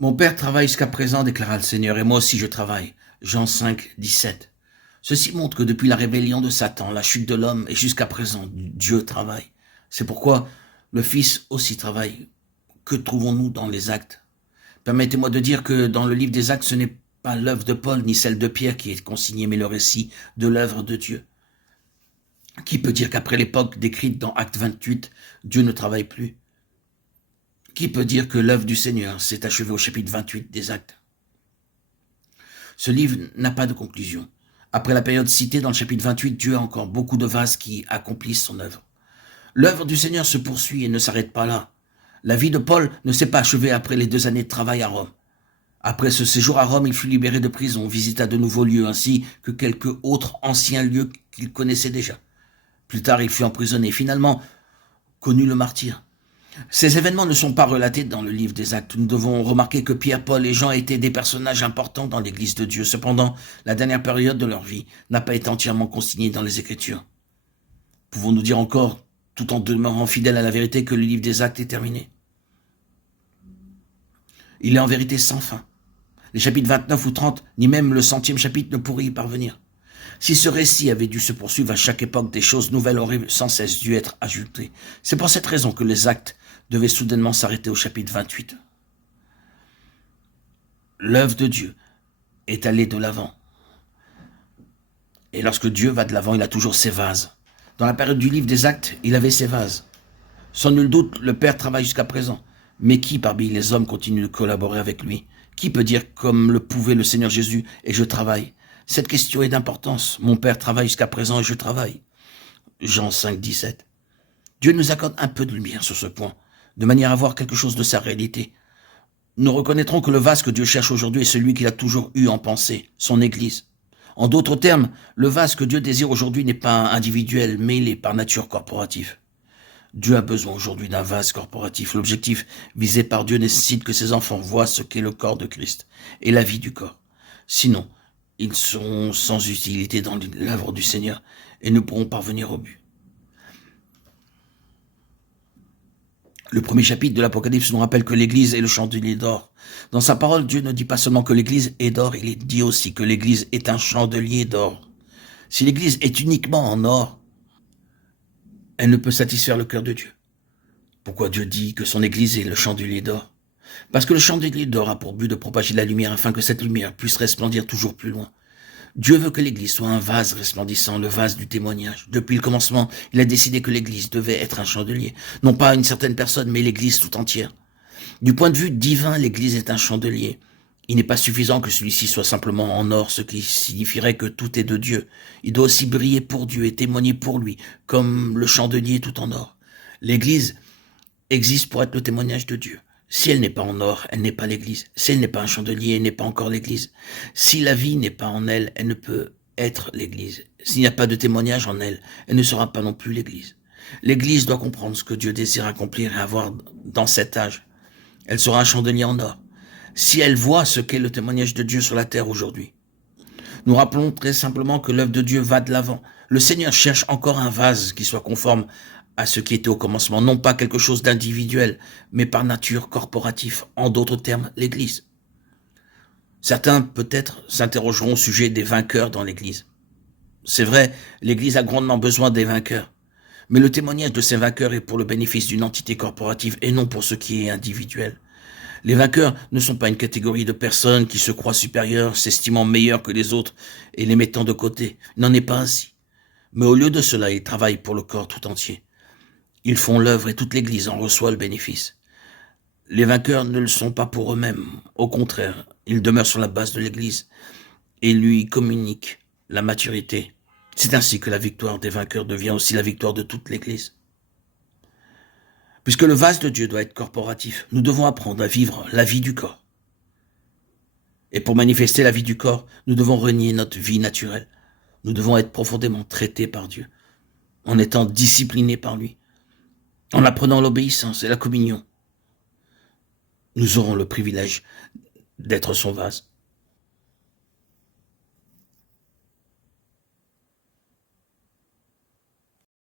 Mon père travaille jusqu'à présent, déclara le Seigneur, et moi aussi je travaille. Jean 5, 17. Ceci montre que depuis la rébellion de Satan, la chute de l'homme, et jusqu'à présent, Dieu travaille. C'est pourquoi le Fils aussi travaille. Que trouvons-nous dans les actes? Permettez-moi de dire que dans le livre des actes, ce n'est pas l'œuvre de Paul ni celle de Pierre qui est consignée, mais le récit de l'œuvre de Dieu. Qui peut dire qu'après l'époque décrite dans Acte 28, Dieu ne travaille plus? Qui peut dire que l'œuvre du Seigneur s'est achevée au chapitre 28 des Actes? Ce livre n'a pas de conclusion. Après la période citée dans le chapitre 28, Dieu a encore beaucoup de vases qui accomplissent son œuvre. L'œuvre du Seigneur se poursuit et ne s'arrête pas là. La vie de Paul ne s'est pas achevée après les 2 années de travail à Rome. Après ce séjour à Rome, il fut libéré de prison, visita de nouveaux lieux ainsi que quelques autres anciens lieux qu'il connaissait déjà. Plus tard, il fut emprisonné, finalement connut le martyre. Ces événements ne sont pas relatés dans le livre des Actes. Nous devons remarquer que Pierre, Paul et Jean étaient des personnages importants dans l'Église de Dieu. Cependant, la dernière période de leur vie n'a pas été entièrement consignée dans les Écritures. Pouvons-nous dire encore, tout en demeurant fidèles à la vérité, que le livre des Actes est terminé? Il est en vérité sans fin. Les chapitres 29 ou 30, ni même le 100e chapitre ne pourraient y parvenir. Si ce récit avait dû se poursuivre à chaque époque, des choses nouvelles auraient sans cesse dû être ajoutées. C'est pour cette raison que les Actes devaient soudainement s'arrêter au chapitre 28. L'œuvre de Dieu est allée de l'avant. Et lorsque Dieu va de l'avant, il a toujours ses vases. Dans la période du livre des Actes, il avait ses vases. Sans nul doute, le Père travaille jusqu'à présent. Mais qui parmi les hommes continue de collaborer avec lui? Qui peut dire, comme le pouvait le Seigneur Jésus, « Et je travaille ». Cette question est d'importance. Mon Père travaille jusqu'à présent et je travaille. Jean 5, 17. Dieu nous accorde un peu de lumière sur ce point, de manière à voir quelque chose de sa réalité. Nous reconnaîtrons que le vase que Dieu cherche aujourd'hui est celui qu'il a toujours eu en pensée, son Église. En d'autres termes, le vase que Dieu désire aujourd'hui n'est pas individuel, mais il est par nature corporatif. Dieu a besoin aujourd'hui d'un vase corporatif. L'objectif visé par Dieu nécessite que ses enfants voient ce qu'est le corps de Christ et la vie du corps. Sinon, ils seront sans utilité dans l'œuvre du Seigneur et ne pourront parvenir au but. Le premier chapitre de l'Apocalypse nous rappelle que l'Église est le chandelier d'or. Dans sa parole, Dieu ne dit pas seulement que l'Église est d'or, il dit aussi que l'Église est un chandelier d'or. Si l'Église est uniquement en or, elle ne peut satisfaire le cœur de Dieu. Pourquoi Dieu dit que son Église est le chandelier d'or? Parce que le chandelier d'or a pour but de propager la lumière afin que cette lumière puisse resplendir toujours plus loin. Dieu veut que l'Église soit un vase resplendissant, le vase du témoignage. Depuis le commencement, il a décidé que l'Église devait être un chandelier. Non pas une certaine personne, mais l'Église tout entière. Du point de vue divin, l'Église est un chandelier. Il n'est pas suffisant que celui-ci soit simplement en or, ce qui signifierait que tout est de Dieu. Il doit aussi briller pour Dieu et témoigner pour lui, comme le chandelier tout en or. L'Église existe pour être le témoignage de Dieu. Si elle n'est pas en or, elle n'est pas l'Église. Si elle n'est pas un chandelier, elle n'est pas encore l'Église. Si la vie n'est pas en elle, elle ne peut être l'Église. S'il n'y a pas de témoignage en elle, elle ne sera pas non plus l'Église. L'Église doit comprendre ce que Dieu désire accomplir et avoir dans cet âge. Elle sera un chandelier en or. Si elle voit ce qu'est le témoignage de Dieu sur la terre aujourd'hui. Nous rappelons très simplement que l'œuvre de Dieu va de l'avant. Le Seigneur cherche encore un vase qui soit conforme à ce qui était au commencement, non pas quelque chose d'individuel, mais par nature corporatif, en d'autres termes, l'Église. Certains, peut-être, s'interrogeront au sujet des vainqueurs dans l'Église. C'est vrai, l'Église a grandement besoin des vainqueurs, mais le témoignage de ces vainqueurs est pour le bénéfice d'une entité corporative et non pour ce qui est individuel. Les vainqueurs ne sont pas une catégorie de personnes qui se croient supérieures, s'estimant meilleures que les autres et les mettant de côté. Il n'en est pas ainsi. Mais au lieu de cela, ils travaillent pour le corps tout entier. Ils font l'œuvre et toute l'Église en reçoit le bénéfice. Les vainqueurs ne le sont pas pour eux-mêmes. Au contraire, ils demeurent sur la base de l'Église et lui communiquent la maturité. C'est ainsi que la victoire des vainqueurs devient aussi la victoire de toute l'Église. Puisque le vase de Dieu doit être corporatif, nous devons apprendre à vivre la vie du corps. Et pour manifester la vie du corps, nous devons renier notre vie naturelle. Nous devons être profondément traités par Dieu, en étant disciplinés par lui. En apprenant l'obéissance et la communion, nous aurons le privilège d'être son vase.